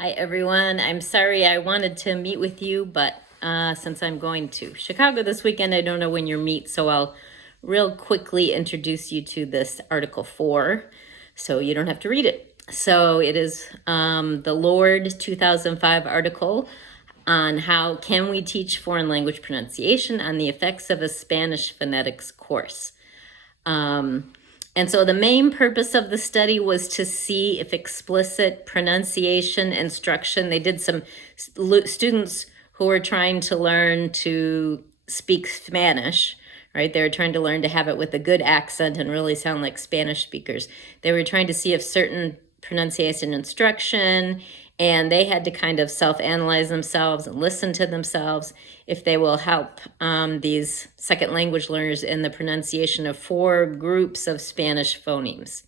Hi, everyone. I'm sorry I wanted to meet with you, but since I'm going to Chicago this weekend, I don't know when your meet, so I'll real quickly introduce you to this Article 4, so you don't have to read it. So it is the Lord 2005 article on how can we teach foreign language pronunciation on the effects of a Spanish phonetics course. And so the main purpose of the study was to see if explicit pronunciation instruction, they did some students who were trying to learn to speak Spanish, right? They were trying to learn to have it with a good accent and really sound like Spanish speakers. They were trying to see if certain pronunciation instruction, and they had to kind of self-analyze themselves and listen to themselves if they will help these second language learners in the pronunciation of 4 groups of Spanish phonemes.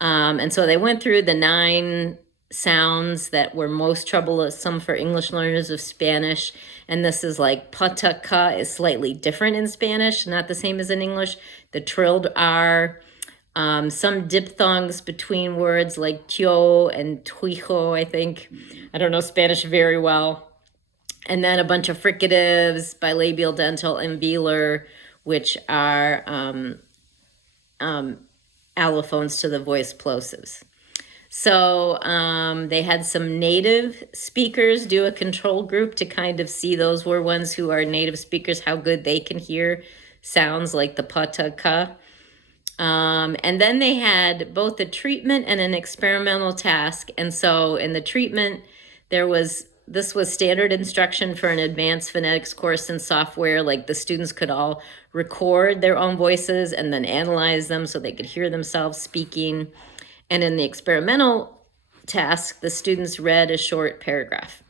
And so they went through the 9 sounds that were most troublesome for English learners of Spanish. And this is like pata ka is slightly different in Spanish, not the same as in English. The trilled R, some diphthongs between words like tio and tuijo, I think. I don't know Spanish very well. And then a bunch of fricatives, bilabial, dental, and velar, which are allophones to the voice plosives. So they had some native speakers do a control group to kind of see those were ones who are native speakers, how good they can hear sounds like the pata ka. And then they had both a treatment and an experimental task. And so in the treatment, this was standard instruction for an advanced phonetics course in software. Like the students could all record their own voices and then analyze them so they could hear themselves speaking. And in the experimental task, the students read a short paragraph.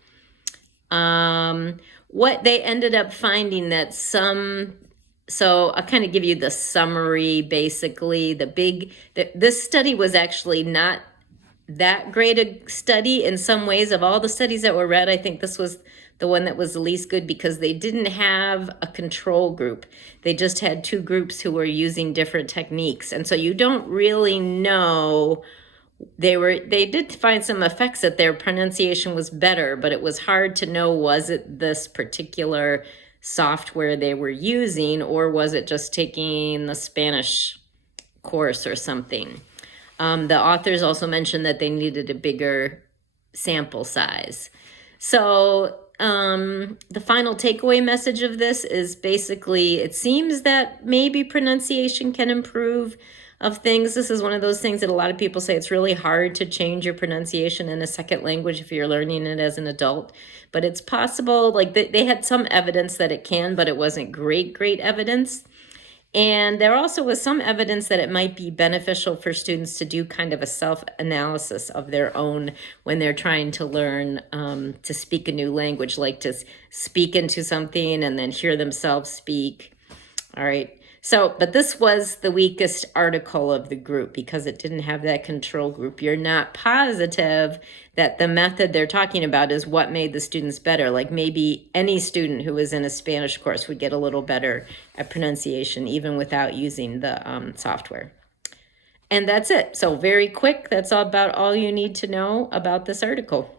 What they ended up finding that so I'll kind of give you the summary, basically. This study was actually not that great a study in some ways. Of all the studies that were read, I think this was the one that was the least good because they didn't have a control group. They just had 2 groups who were using different techniques. And so you don't really know. They did find some effects that their pronunciation was better, but it was hard to know, was it this particular software they were using, or was it just taking the Spanish course or something? The authors also mentioned that they needed a bigger sample size. So the final takeaway message of this is basically, it seems that maybe pronunciation can improve of things. This is one of those things that a lot of people say it's really hard to change your pronunciation in a second language if you're learning it as an adult. But it's possible, like they had some evidence that it can, but it wasn't great evidence. And there also was some evidence that it might be beneficial for students to do kind of a self-analysis of their own when they're trying to learn to speak a new language, like to speak into something and then hear themselves speak. All right. So, but this was the weakest article of the group because it didn't have that control group. You're not positive that the method they're talking about is what made the students better. Like maybe any student who was in a Spanish course would get a little better at pronunciation even without using the software. And that's it. So very quick, that's about all you need to know about this article.